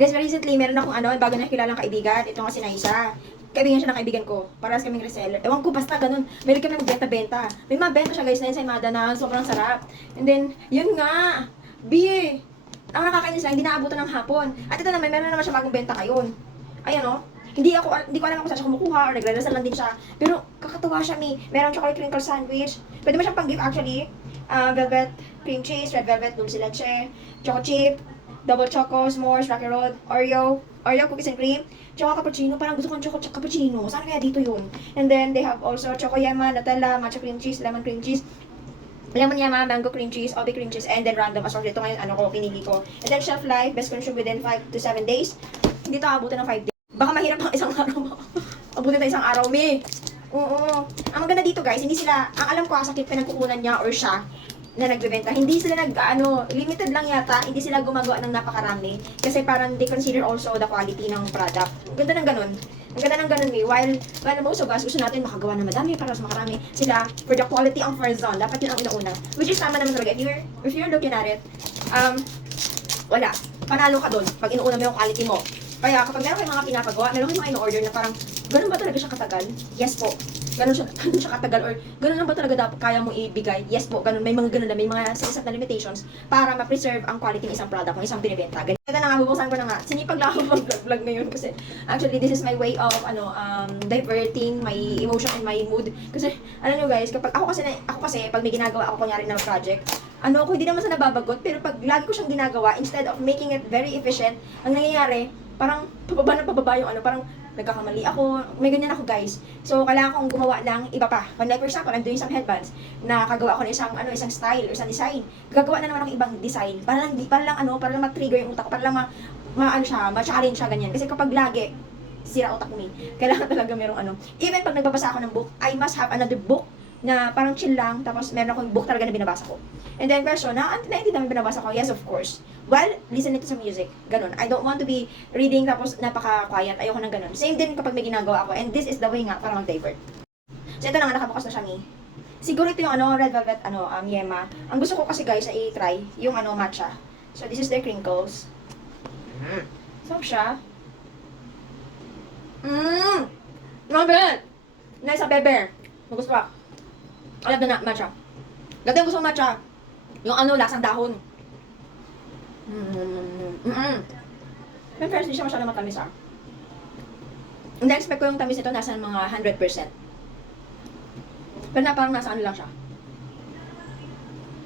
Guys, recently, meron akong bago na kilalang kaibigan. Ito nga si Naisa. Kaibigan siya ng kaibigan ko. Parehas kaming reseller. Ewan ko, basta ganun. Meron kami magbenta-benta. May mabenta siya guys na ensaymada na sobrang sarap. And then, yun nga. B. Ang nakakainis lang, hindi naabutan ng hapon. At ito naman, meron naman siya bagong benta ngayon. Ayan o. Hindi ko alam kung saan siya kumukuha or nagre-resell lang din siya. Pero kakatuwa siya, Meron chocolate crinkle sandwich. Pwede mo siyang pang-gift actually. Velvet cream cheese, red velvet, dulce leche, choco chip, double choco, s'mores, rocky road, Oreo cookies and cream, choco cappuccino. Parang gusto ko ng choco cappuccino. Saan kaya dito yun? And then they have also choco yema, Nutella, matcha cream cheese, lemon cream cheese, lemon yama, mango cream cheese, obi cream cheese, and then random assorted. Ito ngayon, pinili ko. And then shelf life, best consumed within 5 to 7 days. Hindi ito abutin ng 5 days. Baka mahirap ang isang araw mo. Abutin na isang araw, Oo. Ang maganda dito guys, hindi sila, ang alam ko sa pinagkukunan niya or siya, na nagbebenta, hindi sila limited lang yata, hindi sila gumagawa ng napakarami. Kasi parang they consider also the quality ng product. Ang ganda ng ganun. Ang ganda ng ganun while most of us, gusto natin makagawa ng madami para mas makarami. Sila, for the quality of first zone, dapat yun ang una-una. Which is tama naman talaga. If you're looking at it, wala. Panalo ka dun pag inuuna mo yung quality mo. Kaya kapag meron kayong mga pinapagawa, meron kayong mga in-order na parang, ganun ba talaga siya katagal? Yes po. Ganun siya katagal or ganun lang ba talaga dapat kaya mo ibigay? Yes po, ganun. May mga ganun na, may mga set na limitations para ma-preserve ang quality ng isang product, ng isang binibenta. Ganun na nga, bubuksan ko na nga. Sinipag lang ako mag-vlog ngayon kasi actually this is my way of diverting my emotion and my mood. Kasi alam nyo guys, kapag ako kasi pag may ginagawa ako kunyari na project, ako hindi naman sa nababagot, pero pag lagi ko siyang ginagawa, instead of making it very efficient, ang nangyayari, parang pababa yung parang nagkakamali ako, may ganyan ako guys. So, kailangan kong gumawa ng iba pa. Like for example, I'm doing some headbands, na kagawa ko ng isang style or isang design. Gagawa na naman ako ibang design, para lang ma-trigger yung utak ko, para lang ma-challenge siya, ganyan. Kasi kapag lagi, sira utak mo kailangan talaga merong Even pag nagbabasa ako ng book, I must have another book na parang chill lang, tapos meron akong book talaga na binabasa ko. And then question, naintindihan mo binabasa ko? Yes, of course. While listening to some music, ganun. I don't want to be reading tapos napaka-quiet, ayoko ng ganun. Same din kapag may ginagawa ako, and this is the way nga para mag-divert. So ito na nga, nakabukas na siya Siguro ito yung red velvet, yema. Ang gusto ko kasi guys, ay i-try yung matcha. So this is their crinkles. So siya. Mabit! Nice a bebe. Gusto ko. Alam na matcha. Ganda yung gusto ko matcha. Yung lasang dahon. Pero first, hindi siya masyadong matamis Hindi expect ko yung tamis nito nasa mga 100%. Pero parang nasa lang siya.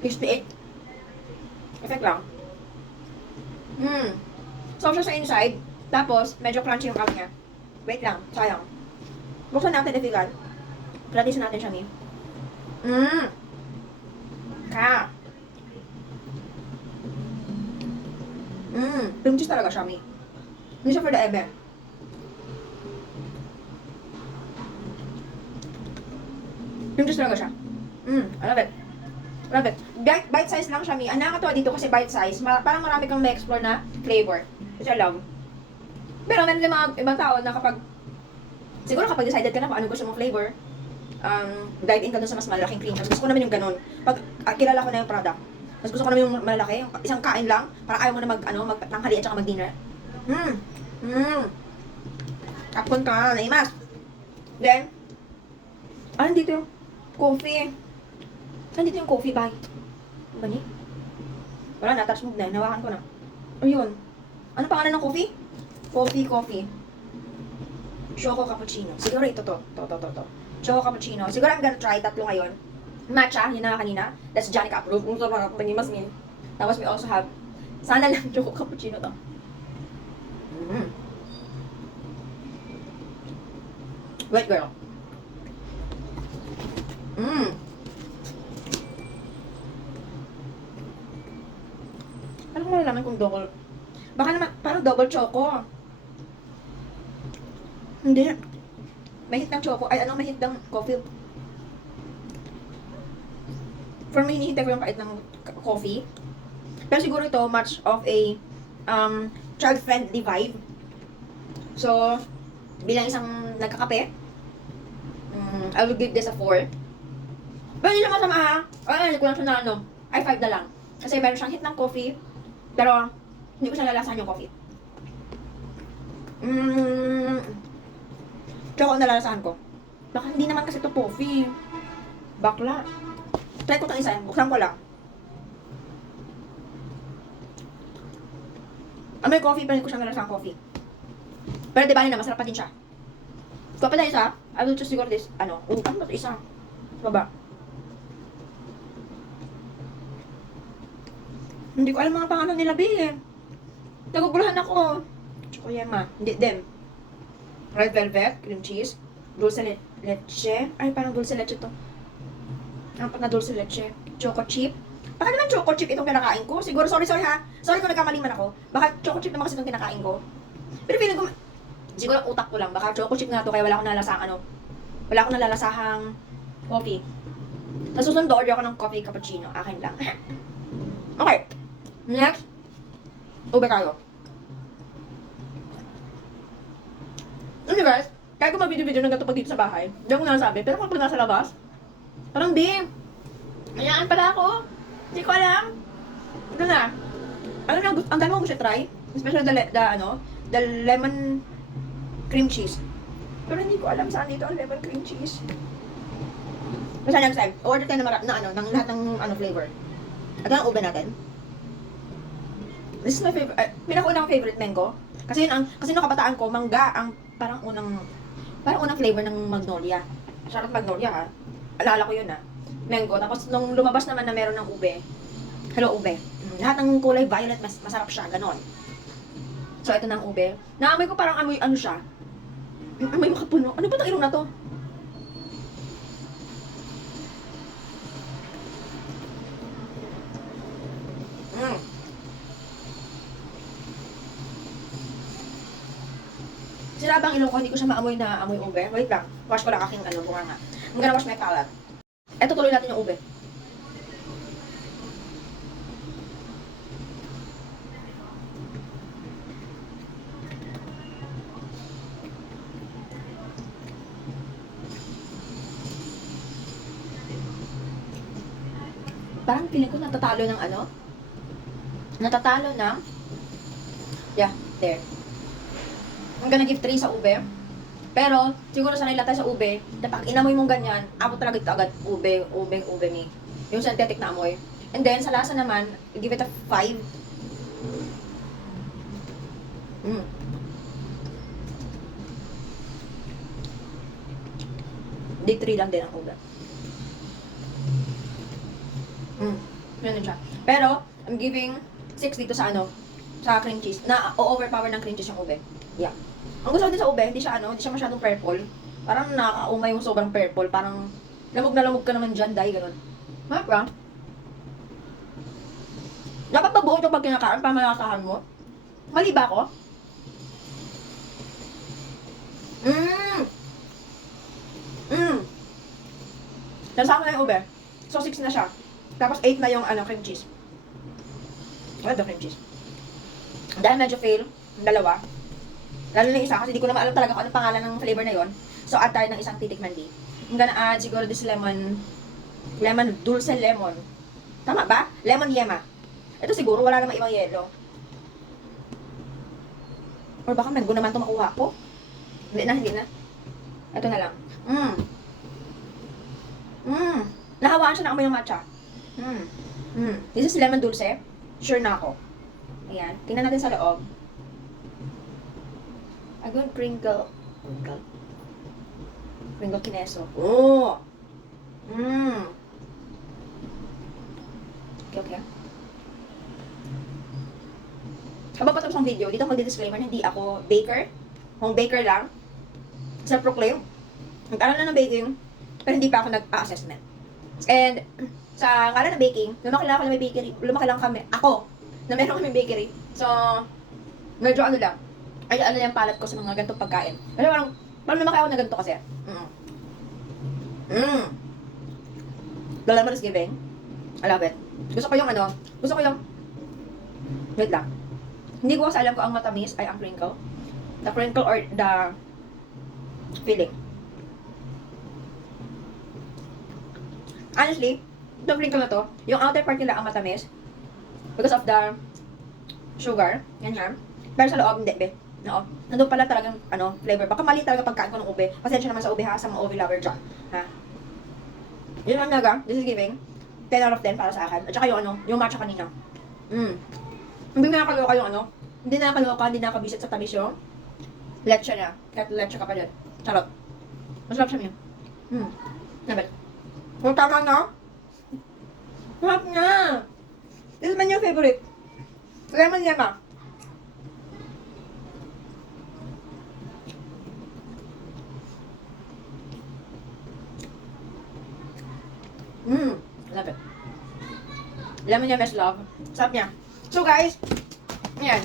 68. Effect lang. So siya sa inside. Tapos, medyo crunchy yung niya. Wait lang, sayang. Buksan natin ifigan. Pratisin natin siya Ka. Cream cheese talaga siya, Hindi siya for the ebe. Cream cheese talaga siya. I love it. Love it. Bite size lang siya, Ang nakakatawa dito kasi bite size, parang marami kang ma-explore na flavor. Which I love. Pero meron din mga ibang tao na siguro kapag decided ka na kung ano gusto mong flavor, dive in ka dun sa mas malaking cream. Mas gusto ko naman yung ganun. Pag kilala ko na yung product, mas gusto ko naman yung malaki, yung isang kain lang, parang ayaw mo na magtanghali at saka mag-dinner. Kapon ka, naimas. Then, dito yung coffee. Dito yung coffee, bye. Ano ba ni? Wala na, touch move na, nawakan ko na. Ayun. Ano pangalan ng coffee? Coffee. Choco cappuccino. Siguro ito to. Choco cappuccino. Siguro I'm gonna try tatlo ngayon. Matcha, yun na kanina. That's Janica approved. Kung sarap mga panimas Tapos we also have, sana lang choco cappuccino to. Wait, girl. Ano ko malalaman kung double? Baka naman, parang double choco. Hindi. Mahit ng choco. Mahit ng coffee. For me, hinihintay ko yung kait ng coffee. Pero siguro ito, much of a child-friendly vibe. So, bilang isang nagkakape, I will give this a 4. Pero hindi siya masama ha. Hindi ko lang siya na ay 5 na lang. Kasi meron siyang hit ng coffee, pero hindi ko siya lalasahan yung coffee. Mm, Choco ang nalalasahan ko. Baka hindi naman kasi ito coffee. Bakla. Try ko itong isa. Buksan ko lang. May coffee pa rin ko siyang nalalasang coffee. Pero di ba na, masarap pa din siya. Ikaw pa na isa, I will choose siguro this, ano ba ito isa? Sa baba. Hindi ko alam mga pangalan nila, eh. Naguguluhan ako. Chocoyema. Hindi, dem. Red velvet, cream cheese, dulce leche. Ay, parang dulce leche to. Apat na dulce leche. Choco chip. Baka naman choco chip itong kinakain ko. Siguro, sorry ha. Sorry kung nagkamali man ako. Baka choco chip naman kasi itong kinakain ko. Pero feeling ko, siguro utak ko lang. Baka choco chip nga to, kaya wala akong nalasahang wala akong nalalasahang coffee. Sa susunod, order ako ng coffee cappuccino. Akin lang. Okay. Next. Ube kayo. Ano guys? Kaya ko mag-video-video ng ganito pag dito sa bahay. Hindi ako nasabi. Pero kapag nasa labas, parang hayaan pala ako. Hindi ko alam. Ito na. Ano na, ang dami kong gusto try. Especially the lemon cream cheese. Pero hindi ko alam saan dito ang lemon cream cheese. Basta next time, order tayo ng lahat ng flavor. Ito ang ube natin. This is my favorite, pinakaunang favorite mango. Kasi nung kabataan ko, mangga ang parang unang flavor ng Magnolia. Charlotte Magnolia ha. Alala ko yun ha. Mango. Tapos nung lumabas naman na meron ng ube. Hello ube. Lahat ng kulay violet, masarap siya. Ganon. So ito na ang ube. Naamoy ko parang amoy siya. Yung amoy makapuno. Ano ba itong ilong na to? Sira bang ilong ko, hindi ko siya maamoy na amoy ube. Wait lang. Wash ko lang aking bunganga. I'm gonna wash my palate. Eto, tuloy natin yung ube. Parang feeling ko natatalo ng natatalo ng, yeah, there. I'm gonna give 3 sa ube. Pero, siguro sanay lang tayo sa ube. Pag inamoy mong ganyan, ako talaga ito agad ube me. Yung synthetic na amoy. And then, sa lasa naman, I give it a 5. Day 3 lang din ang ube. Ganun siya. Pero, I'm giving 6 dito sa sa cream cheese. Na overpower ng cream cheese yung ube. Yeah. Ang gusto ko din sa ube, hindi siya masyadong purple. Parang nakakaumay yung sobrang purple. Parang lamog na lamog ka naman dyan, dahil ganun. Mapra. Dapat ba buo ito pag kinakain para malasahan mo? Mali ba ako? Nasahan ko na yung ube. So, 6 na siya. Tapos 8 na yung cream cheese. Ano cream cheese? Dahil medyo fail, yung dalawa. Lalo na isa kasi di ko naman alam talaga kung ano pangalan ng flavor na yon. So add tayo ng isang titikman di. I'm gonna add siguro this lemon dulce lemon. Tama ba? Lemon yema. Ito siguro wala namang ibang yelo. Or baka mango naman ito makuha ko. Hindi na. Ito na lang. Nahawaan siya ng amoy ng matcha. This is lemon dulce. Sure na ako. Ayan. Tingnan natin sa loob. A good crinkle kineso. Oh! Okay. Habang patapos ng video, dito ako mag-disclaimer na hindi ako baker. Home baker lang. Self-proclaim. Nag-aral na ng baking, pero hindi pa ako nag-assessment. And, sa ngalan ng baking, lumaki lang ako na may bakery. Lumaki lang kami. Ako, na meron kami bakery. So, medyo lang. Ay, yung palate ko sa mga ganitong pagkain. Kasi parang lumaki ako na ganito kasi. The lemon is giving. I love it. Gusto ko yung, wait lang. Hindi ko kasi alam ko ang matamis ay ang crinkle. The crinkle or the filling. Honestly, itong crinkle na to, yung outer part nila ang matamis. Because of the sugar. Yan. Pero sa loob, hindi, be. Oo. Nandun pala talagang, flavor. Baka mali talaga pagkaan ko ng ube. Pasensya naman sa ube ha, sa mga ube lover dyan. Ha? Yun lang talaga. This is giving 10 out of 10 para sa akin. At saka yung matcha kanina. Hindi nakakaloka yung hindi nakakaloka, hindi nakakabisit sa tamis yung leche niya. Kahit leche ka pa din. Charot. Masarap siya niya. Nabal. Kung tama na. Sarap na. This is my new favorite. Lemon yama. Love it. Lemon yama is love. Sarap niya. So guys, ayan.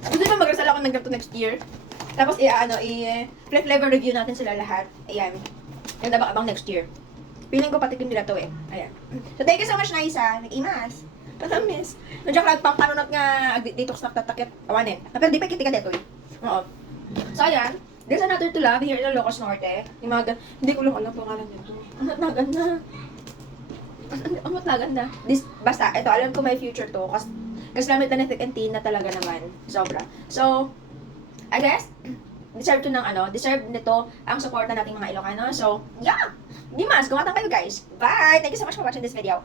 Gusto nyo mag-resell ako ng ganito next year. Tapos flavor review natin sila lahat. Ayan. Yung abang next year. Feeling ko patikim nila to eh. Ayan. So thank you so much, Naisa. Nag-imas. Patamis. Nandiyan ka nagpangpanunot nga detox na tatakit. Awanin. Pero di pa kitika dito eh. Oo. So ayan. There's another to love here in Ilocos Norte. Yung mga hindi ko lang alam pangalan nito. Ang maganda. Ang maganda. Basta, ito, alam ko may future to. Kasi gamit na ni Thick and Thin na talaga naman. Sobra. So, I guess, deserve nito ang support na nating mga Ilocano. So, yeah! Di mas, gumatan kayo guys. Bye! Thank you so much for watching this video.